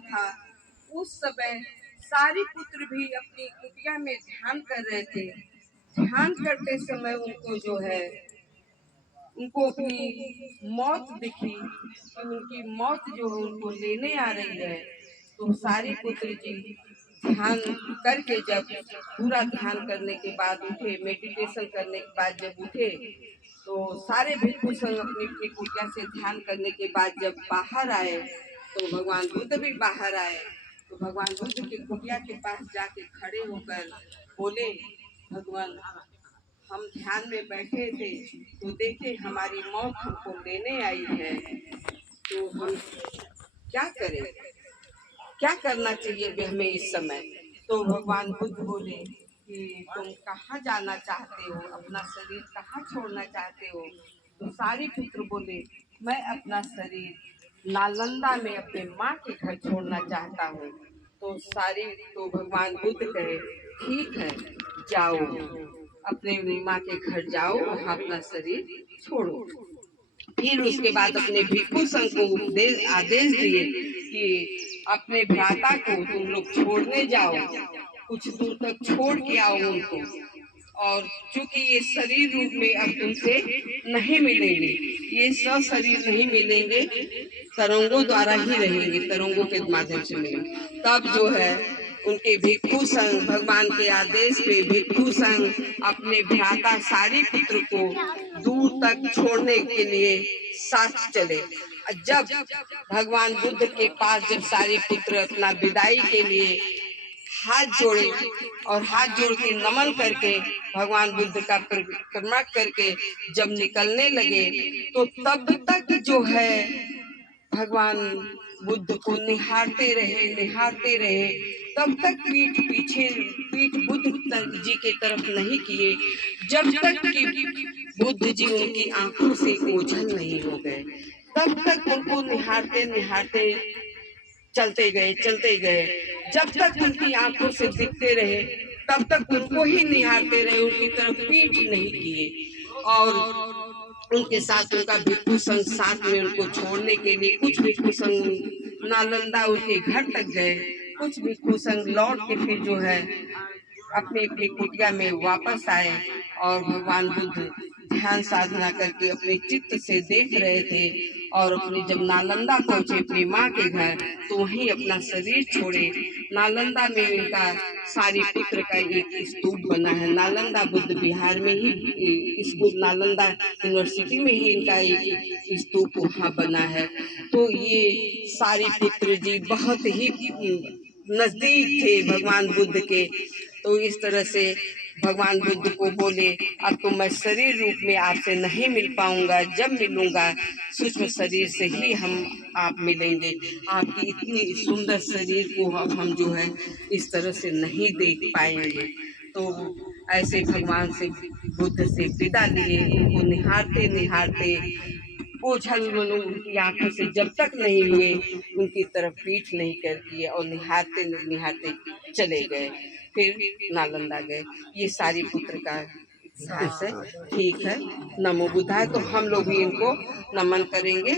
था, उस समय सारी पुत्र भी अपनी कुटिया में ध्यान कर रहे थे। ध्यान करते समय उनको जो है उनको अपनी मौत दिखी कि उनकी मौत जो है उनको लेने आ रही है। तो सारी पुत्र जी ध्यान करके जब पूरा ध्यान करने के बाद उठे, मेडिटेशन करने के बाद जब उठे, तो सारे भिक्षु संग अपनी अपनी कुटिया से ध्यान करने के बाद जब बाहर आए तो भगवान बुद्ध भी बाहर आए। तो भगवान बुद्ध की कुटिया के पास जाके खड़े होकर बोले, भगवान हम ध्यान में बैठे थे तो देखे हमारी मौत हमको लेने आई है, तो हम क्या करें, क्या करना चाहिए हमें इस समय। तो भगवान बुद्ध बोले कि तुम कहाँ जाना चाहते हो, अपना शरीर कहाँ छोड़ना चाहते हो। तो सारी पुत्र बोले मैं अपना शरीर नालंदा में अपने माँ के घर छोड़ना चाहता हूँ। तो भगवान बुद्ध कहे ठीक है, जाओ अपने माँ के घर जाओ, वहाँ अपना शरीर छोड़ो। फिर उसके बाद अपने भिक्षु संघ को आदेश दिए कि अपने भ्राता को तुम लोग छोड़ने जाओ, कुछ दूर तक छोड़ के आओ उनको, और चूंकि ये शरीर रूप में अब तुमसे नहीं मिलेंगे, ये सब शरीर नहीं मिलेंगे, तरंगों द्वारा ही रहेंगे, तरंगों के माध्यम से मिलेंगे। तब जो है उनके भिक्षु संघ भगवान के आदेश पे भिक्षु संघ अपने भ्राता सारी पुत्र को दूर तक छोड़ने के लिए साथ चले। जब भगवान बुद्ध के पास जब सारी पुत्र अपना विदाई के लिए हाथ जोड़े और हाथ जोड़ के नमन करके भगवान बुद्ध का परिक्रमा करके जब निकलने लगे, तो तब तक जो है भगवान बुद्ध को निहारते रहे, तब तक पीठ बुद्ध जी के तरफ नहीं किए, जब तक कि बुद्ध जी उनकी आंखों से ओझल नहीं हो गए। तब तक उनको निहारते चलते गए। जब तक उनकी आंखों से दिखते रहे तब तक उनको ही निहारते रहे, उनकी तरफ पीठ नहीं किए। और उनके साथ उनका भिक्षु संघ साथ में उनको छोड़ने के लिए कुछ भिक्षु संघ नालंदा उनके घर तक गए, कुछ भिक्षु संघ लौट के फिर जो है अपने अपनी कुटिया में वापस आए। और भगवान बुद्ध ध्यान साधना करके अपने चित्त से देख रहे थे, और अपने जब नालंदा पहुंचे अपनी माँ के घर, तो वहीं अपना शरीर छोड़े। नालंदा में इनका सारी पुत्र का एक स्तूप बना है, नालंदा बुद्ध विहार में ही स्कूल नालंदा यूनिवर्सिटी में ही इनका एक स्तूप वहाँ बना है। तो ये सारी पुत्र जी बहुत ही नजदीक थे भगवान बुद्ध के। तो इस तरह से भगवान बुद्ध को बोले अब तो मैं शरीर रूप में आपसे नहीं मिल पाऊंगा, जब मिलूंगा सूक्ष्म शरीर से ही आप मिलेंगे। आपकी इतनी सुंदर शरीर को अब हम जो है इस तरह से नहीं देख पाएंगे। तो ऐसे भगवान से बुद्ध से विदा लिए, उनको निहारते ओझल उनकी आंखों से जब तक नहीं हुए उनकी तरफ पीठ नहीं कर किए, और निहारते चले गए, फिर नालंदा गए। ये सारी पुत्र का इतिहास है। ठीक है, नमो बुद्धाय। तो हम लोग भी इनको नमन करेंगे।